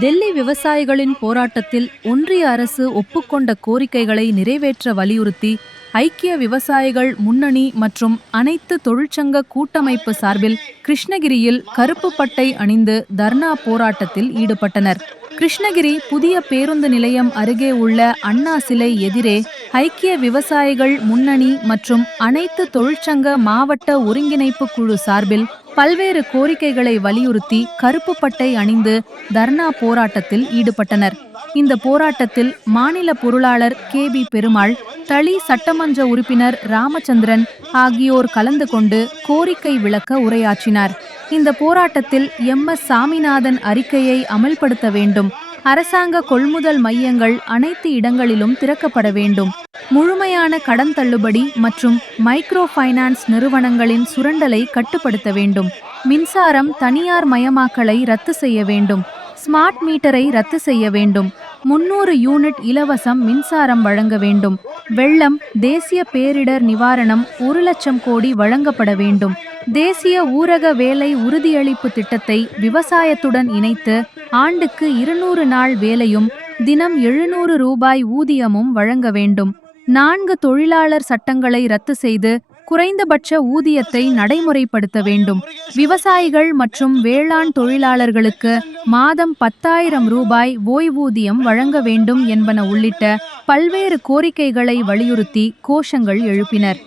டெல்லி விவசாயிகளின் போராட்டத்தில் ஒன்றிய அரசு ஒப்புக்கொண்ட கோரிக்கைகளை நிறைவேற்ற வலியுறுத்தி ஐக்கிய விவசாயிகள் முன்னணி மற்றும் அனைத்து தொழிற்சங்க கூட்டமைப்பு சார்பில் கிருஷ்ணகிரியில் கருப்பு பட்டை அணிந்து தர்ணா போராட்டத்தில் ஈடுபட்டனர். கிருஷ்ணகிரி புதிய பேருந்து நிலையம் அருகே உள்ள அண்ணா சிலை எதிரே ஐக்கிய விவசாயிகள் முன்னணி மற்றும் அனைத்து தொழிற்சங்க மாவட்ட ஒருங்கிணைப்பு குழு சார்பில் பல்வேறு கோரிக்கைகளை வலியுறுத்தி கருப்பு பட்டை அணிந்து தர்ணா போராட்டத்தில் ஈடுபட்டனர். இந்த போராட்டத்தில் மாநில பொருளாளர் கே பி பெருமாள் தளி சட்டமன்ற உறுப்பினர் ராமச்சந்திரன் ஆகியோர் கலந்து கொண்டு கோரிக்கை விளக்க உரையாற்றினார். இந்த போராட்டத்தில் எம் எஸ் சாமிநாதன் அறிக்கையை அமல்படுத்த வேண்டும். அரசாங்க கொள்முதல் மையங்கள் அனைத்து இடங்களிலும் திறக்கப்பட வேண்டும். முழுமையான கடன் தள்ளுபடி மற்றும் மைக்ரோ ஃபைனான்ஸ் நிறுவனங்களின் சுரண்டலை கட்டுப்படுத்த வேண்டும். மின்சாரம் தனியார் மயமாக்கலை ரத்து செய்ய வேண்டும். ஸ்மார்ட் மீட்டரை ரத்து செய்ய வேண்டும். முன்னூறு யூனிட் இலவசம் மின்சாரம் வழங்க வேண்டும். வெள்ளம் தேசிய பேரிடர் நிவாரணம் ஒரு லட்சம் கோடி வழங்கப்பட வேண்டும். தேசிய ஊரக வேலை உறுதியளிப்பு திட்டத்தை விவசாயத்துடன் இணைத்து ஆண்டுக்கு இருநூறு நாள் வேலையும் தினம் எழுநூறு ரூபாய் ஊதியமும் வழங்க வேண்டும். நான்கு தொழிலாளர் சட்டங்களை ரத்து செய்து குறைந்தபட்ச ஊதியத்தை நடைமுறைப்படுத்த வேண்டும். விவசாயிகள் மற்றும் வேளாண் தொழிலாளர்களுக்கு மாதம் பத்தாயிரம் ரூபாய் ஓய்வூதியம் வழங்க வேண்டும் என்பன உள்ளிட்ட பல்வேறு கோரிக்கைகளை வலியுறுத்தி கோஷங்கள் எழுப்பினர்.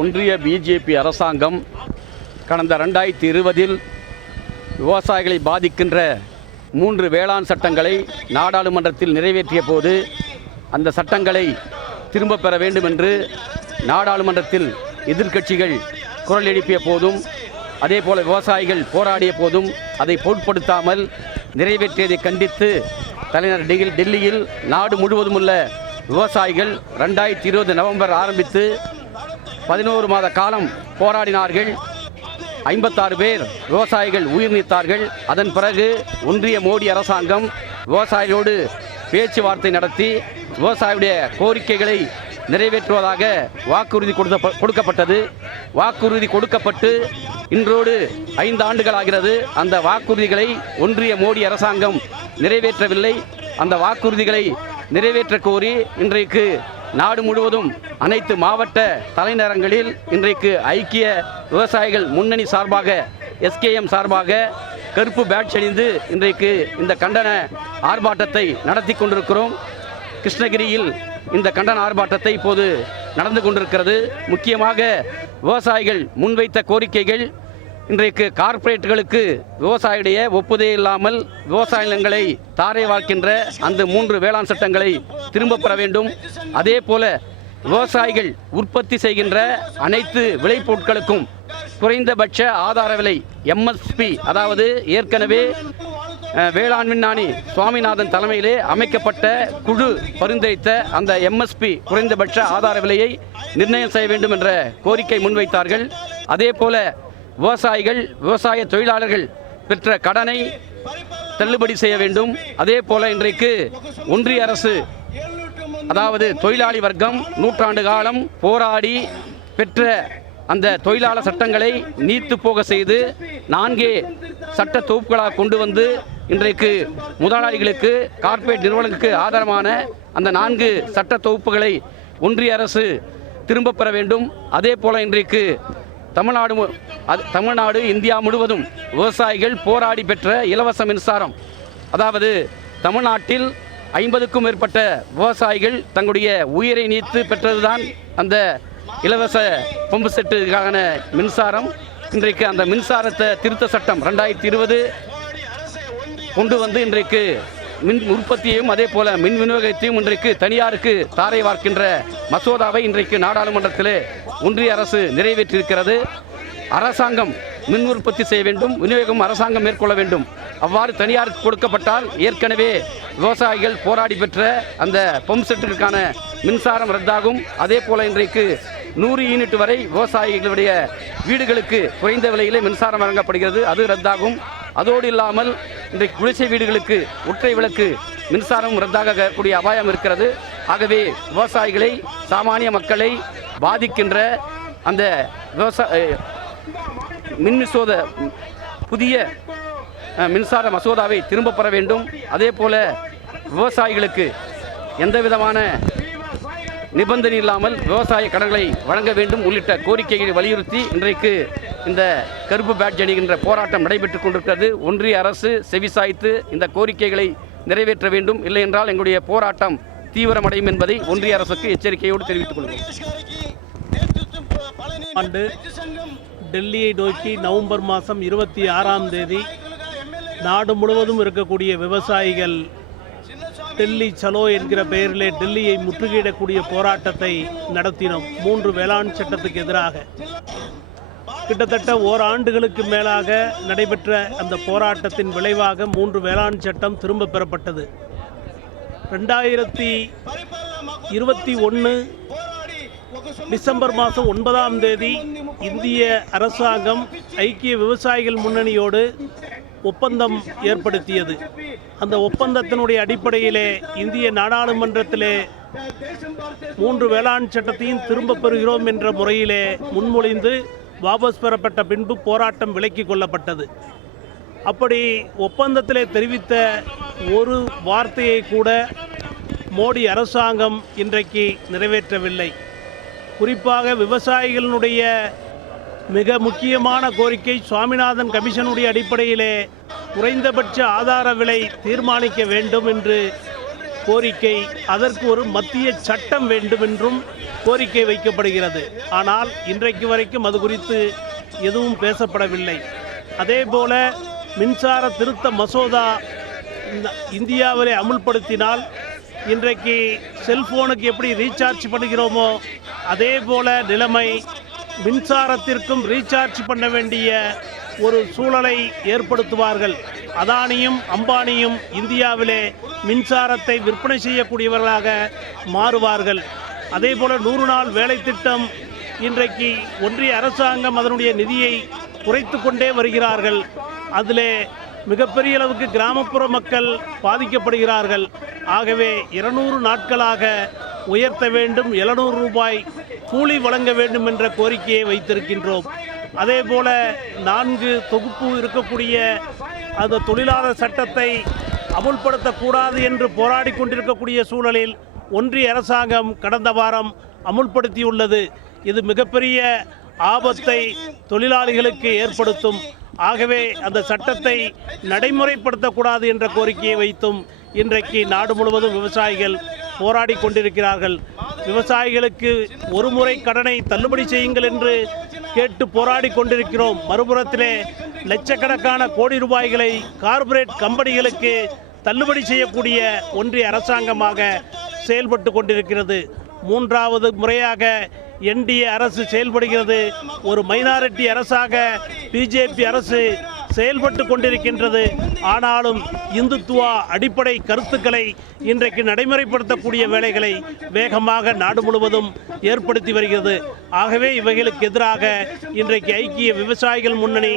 ஒன்றிய பிஜேபி அரசாங்கம் கடந்த ரெண்டாயிரத்தி இருபதில் விவசாயிகளை பாதிக்கின்ற மூன்று வேளாண் சட்டங்களை நாடாளுமன்றத்தில் நிறைவேற்றிய போது அந்த சட்டங்களை திரும்பப் பெற வேண்டும் என்று நாடாளுமன்றத்தில் எதிர்க்கட்சிகள் குரல் எழுப்பிய போதும் அதே போல விவசாயிகள் போராடிய போதும் அதை பொருட்படுத்தாமல் நிறைவேற்றியதை கண்டித்து தலைநகர் டெல்லி டெல்லியில் நாடு முழுவதும் உள்ள விவசாயிகள் ரெண்டாயிரத்தி இருபது நவம்பர் ஆரம்பித்து பதினோரு மாத காலம் போராடினார்கள். ஐம்பத்தாறு பேர் விவசாயிகள் உயிர் நீத்தார்கள். அதன் பிறகு ஒன்றிய மோடி அரசாங்கம் விவசாயிகளோடு பேச்சுவார்த்தை நடத்தி விவசாயியுடைய கோரிக்கைகளை நிறைவேற்றுவதாக வாக்குறுதி கொடுத்த கொடுக்கப்பட்டது. வாக்குறுதி கொடுக்கப்பட்டு இன்றோடு ஐந்து ஆண்டுகள் ஆகிறது அந்த வாக்குறுதிகளை ஒன்றிய மோடி அரசாங்கம் நிறைவேற்றவில்லை. அந்த வாக்குறுதிகளை நிறைவேற்ற கோரி இன்றைக்கு நாடு முழுவதும் அனைத்து மாவட்ட தலைநகரங்களில் இன்றைக்கு ஐக்கிய விவசாயிகள் முன்னணி சார்பாக எஸ்கேஎம் சார்பாக கருப்பு பேட்ச் அணிந்து இன்றைக்கு இந்த கண்டன ஆர்ப்பாட்டத்தை நடத்தி கொண்டிருக்கிறோம். கிருஷ்ணகிரியில் இந்த கண்டன ஆர்ப்பாட்டத்தை இப்போது நடந்து கொண்டிருக்கிறது. முக்கியமாக விவசாயிகள் முன்வைத்த கோரிக்கைகள் இன்றைக்கு கார்ப்பரேட்டுகளுக்கு விவசாயிடைய ஒப்புதே இல்லாமல் விவசாய நிலங்களை தாரை வாழ்க்கின்ற அந்த மூன்று வேளாண் சட்டங்களை திரும்ப பெற வேண்டும். அதே போல விவசாயிகள் உற்பத்தி செய்கின்ற அனைத்து விளைபொருட்களுக்கும் குறைந்தபட்ச ஆதார விலை எம்எஸ்பி அதாவது ஏற்கனவே வேளாண் விஞ்ஞானி சுவாமிநாதன் தலைமையிலே அமைக்கப்பட்ட குழு பரிந்துரைத்த அந்த எம்எஸ்பி குறைந்தபட்ச ஆதார விலையை நிர்ணயம் செய்ய வேண்டும் என்ற கோரிக்கை முன்வைத்தார்கள். அதே போல விவசாயிகள் விவசாய தொழிலாளர்கள் பெற்ற கடனை தள்ளுபடி செய்ய வேண்டும். அதே போல இன்றைக்கு ஒன்றிய அரசு அதாவது தொழிலாளி வர்க்கம் நூற்றாண்டு காலம் போராடி பெற்ற அந்த தொழிலாளர் சட்டங்களை நீத்து போக செய்து நான்கே சட்ட தொகுப்புகளாக கொண்டு வந்து இன்றைக்கு முதலாளிகளுக்கு கார்ப்பரேட் நிறுவனங்களுக்கு ஆதாரமான அந்த நான்கு சட்ட தொகுப்புகளை ஒன்றிய அரசு திரும்பப் பெற வேண்டும். அதே போல இன்றைக்கு தமிழ்நாடு அது- தமிழ்நாடு இந்தியா முழுவதும் விவசாயிகள் போராடி பெற்ற இலவச மின்சாரம். அதாவது தமிழ்நாட்டில் ஐம்பதுக்கும் மேற்பட்ட விவசாயிகள் தங்களுடைய உயிரை நீத்து பெற்றதுதான் அந்த இலவச பம்பு செட்டுக்கான மின்சாரம். இன்றைக்கு அந்த மின்சாரத்தை திருத்த சட்டம் ரெண்டாயிரத்தி இருபது கொண்டு வந்து இன்றைக்கு மின் உற்பத்தியையும் அதே போல மின் விநியோகத்தையும் இன்றைக்கு தனியாருக்கு தாரை வார்க்கின்ற மசோதாவை இன்றைக்கு நாடாளுமன்றத்திலே ஒன்றிய அரசு நிறைவேற்றியிருக்கிறது. அரசாங்கம் மின் உற்பத்தி செய்ய வேண்டும் விநியோகம் அரசாங்கம் மேற்கொள்ள வேண்டும். அவ்வாறு தனியாருக்கு கொடுக்கப்பட்டால் ஏற்கனவே விவசாயிகள் போராடி பெற்ற அந்த பம்ப் செட்டுக்கான மின்சாரம் ரத்தாகும். அதே போல இன்றைக்கு நூறு யூனிட் வரை விவசாயிகளுடைய வீடுகளுக்கு குறைந்த விலையிலே மின்சாரம் வழங்கப்படுகிறது. அது ரத்தாகும். அதோடு இல்லாமல் இன்றைக்கு குடிசை வீடுகளுக்கு ஒற்றை விளக்கு மின்சாரம் ரத்தாக கூடிய அபாயம் இருக்கிறது. ஆகவே விவசாயிகளை சாமானிய மக்களை பாதிக்கின்ற அந்த விவசாய மின்சோத புதிய மின்சார மசோதாவை திரும்பப் பெற வேண்டும். அதே போல விவசாயிகளுக்கு எந்த விதமான நிபந்தனை இல்லாமல் விவசாய கடன்களை வழங்க வேண்டும் உள்ளிட்ட கோரிக்கைகளை வலியுறுத்தி இன்றைக்கு இந்த கருப்பு பேட்ஜ் அணிகின்ற போராட்டம் நடைபெற்றுக் கொண்டிருக்கிறது. ஒன்றிய அரசு செவிசாய்த்து இந்த கோரிக்கைகளை நிறைவேற்ற வேண்டும். இல்லை என்றால் எங்களுடைய போராட்டம் தீவிரமடையும் என்பதை ஒன்றிய அரசுக்கு எச்சரிக்கையோடு தெரிவித்துக் கொள்கிறோம். ஆண்டு டெல்லியை நோக்கி நவம்பர் மாதம் இருபத்தி ஆறாம் தேதி நாடு முழுவதும் இருக்கக்கூடிய விவசாயிகள் டெல்லி சலோ என்கிற பெயரிலே டெல்லியை முற்றுகையிடக்கூடிய போராட்டத்தை நடத்தினோம். மூன்று வேளாண் சட்டத்துக்கு எதிராக. கிட்டத்தட்ட ஓராண்டுகளுக்கு மேலாக நடைபெற்ற அந்த போராட்டத்தின் விளைவாக மூன்று வேளாண் சட்டம் திரும்ப பெறப்பட்டது. ரெண்டாயிரத்தி இருபத்தி ஒன்று டிசம்பர் மாதம் ஒன்பதாம் தேதி இந்திய அரசாங்கம் ஐக்கிய விவசாயிகள் முன்னணியோடு ஒப்பந்தம் ஏற்படுத்தியது. அந்த ஒப்பந்தத்தினுடைய அடிப்படையிலே இந்திய நாடாளுமன்றத்திலே மூன்று வேளாண் சட்டத்தையும் திரும்பப் பெறுகிறோம் என்ற முறையிலே முன்மொழிந்து வாபஸ் பெறப்பட்ட பின்பு போராட்டம் விலக்கிக் கொள்ளப்பட்டது. அப்படி ஒப்பந்தத்திலே தெரிவித்த ஒரு வார்த்தையை கூட மோடி அரசாங்கம் இன்றைக்கு நிறைவேற்றவில்லை. குறிப்பாக விவசாயிகளினுடைய மிக முக்கியமான கோரிக்கை சுவாமிநாதன் கமிஷனுடைய அடிப்படையிலே குறைந்தபட்ச ஆதார விலை தீர்மானிக்க வேண்டும் என்று கோரிக்கை அதற்கு ஒரு மத்திய சட்டம் வேண்டுமென்றும் கோரிக்கை வைக்கப்படுகிறது. ஆனால் இன்றைக்கு வரைக்கும் அது குறித்து எதுவும் பேசப்படவில்லை. அதேபோல மின்சார திருத்த மசோதா இந்த- இந்தியாவிலே அமுல்படுத்தினால் இன்றைக்கு செல்போனுக்கு எப்படி ரீசார்ஜ் பண்ணுகிறோமோ அதே போல நிலைமை மின்சாரத்திற்கும் ரீசார்ஜ் பண்ண வேண்டிய ஒரு சூழலை ஏற்படுத்துவார்கள். அதானியும் அம்பானியும் இந்தியாவிலே மின்சாரத்தை விற்பனை செய்யக்கூடியவர்களாக மாறுவார்கள். அதே போல நூறு நாள் வேலை திட்டம் இன்றைக்கு ஒன்றிய அரசாங்கம் அதனுடைய நிதியை குறைத்து கொண்டே வருகிறார்கள். அதில் மிகப்பெரிய அளவுக்கு கிராமப்புற மக்கள் பாதிக்கப்படுகிறார்கள். ஆகவே இருநூறு நாட்களாக உயர்த்த வேண்டும் எழுநூறு ரூபாய் கூலி வழங்க வேண்டும் என்ற கோரிக்கையை வைத்திருக்கின்றோம். அதே போல நான்கு தொகுப்பு இருக்கக்கூடிய அந்த தொழிலாளர் சட்டத்தை அமுல்படுத்தக்கூடாது என்று போராடி கொண்டிருக்கக்கூடிய சூழலில் ஒன்றிய அரசாங்கம் கடந்த வாரம் அமுல்படுத்தியுள்ளது. இது மிகப்பெரிய ஆபத்தை தொழிலாளிகளுக்கு ஏற்படுத்தும். ஆகவே அந்த சட்டத்தை நடைமுறைப்படுத்தக்கூடாது என்ற கோரிக்கையை வைத்தும் இன்றைக்கு நாடு முழுவதும் விவசாயிகள் போராடி கொண்டிருக்கிறார்கள். விவசாயிகளுக்கு ஒரு முறை கடனை தள்ளுபடி செய்யுங்கள் என்று கேட்டு போராடி கொண்டிருக்கிறோம். மறுபுறத்திலே லட்சக்கணக்கான கோடி ரூபாய்களை கார்ப்பரேட் கம்பெனிகளுக்கு தள்ளுபடி செய்யக்கூடிய ஒன்றிய அரசாங்கமாக செயல்பட்டு கொண்டிருக்கிறது. மூன்றாவது முறையாக என்டிஏ அரசு செயல்படுகிறது. ஒரு மைனாரிட்டி அரசாக பிஜேபி அரசு செயல்பட்டு கொண்டிருக்கின்றது. ஆனாலும் இந்துத்துவா அடிப்படை கருத்துக்களை இன்றைக்கு நடைமுறைப்படுத்தக்கூடிய வேலைகளை வேகமாக நாடு முழுவதும் ஏற்படுத்தி வருகிறது. ஆகவே இவைகளுக்கு எதிராக இன்றைக்கு ஐக்கிய விவசாயிகள் முன்னணி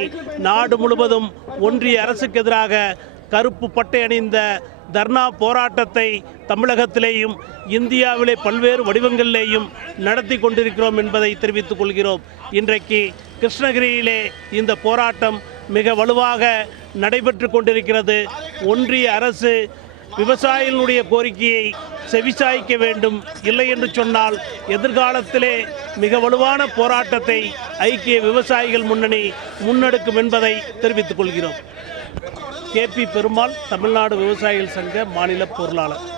நாடு முழுவதும் ஒன்றிய அரசுக்கு எதிராக கருப்பு பட்டை அணிந்த தர்ணா போராட்டத்தை தமிழகத்திலேயும் இந்தியாவிலே பல்வேறு வடிவங்களிலேயும் நடத்தி கொண்டிருக்கிறோம் என்பதை தெரிவித்துக் கொள்கிறோம். இன்றைக்கு கிருஷ்ணகிரியிலே இந்த போராட்டம் மிக வலுவாக நடைபெற்று கொண்டிருக்கிறது. ஒன்றிய அரசு விவசாயிகளுடைய கோரிக்கையை செவிசாய்க்க வேண்டும். இல்லை என்று சொன்னால் எதிர்காலத்திலே மிக வலுவான போராட்டத்தை ஐக்கிய விவசாயிகள் முன்னணி முன்னெடுக்கும் என்பதை தெரிவித்துக் கொள்கிறோம். கேபி பெருமாள் தமிழ்நாடு விவசாயிகள் சங்க மாநில பொருளாளர்.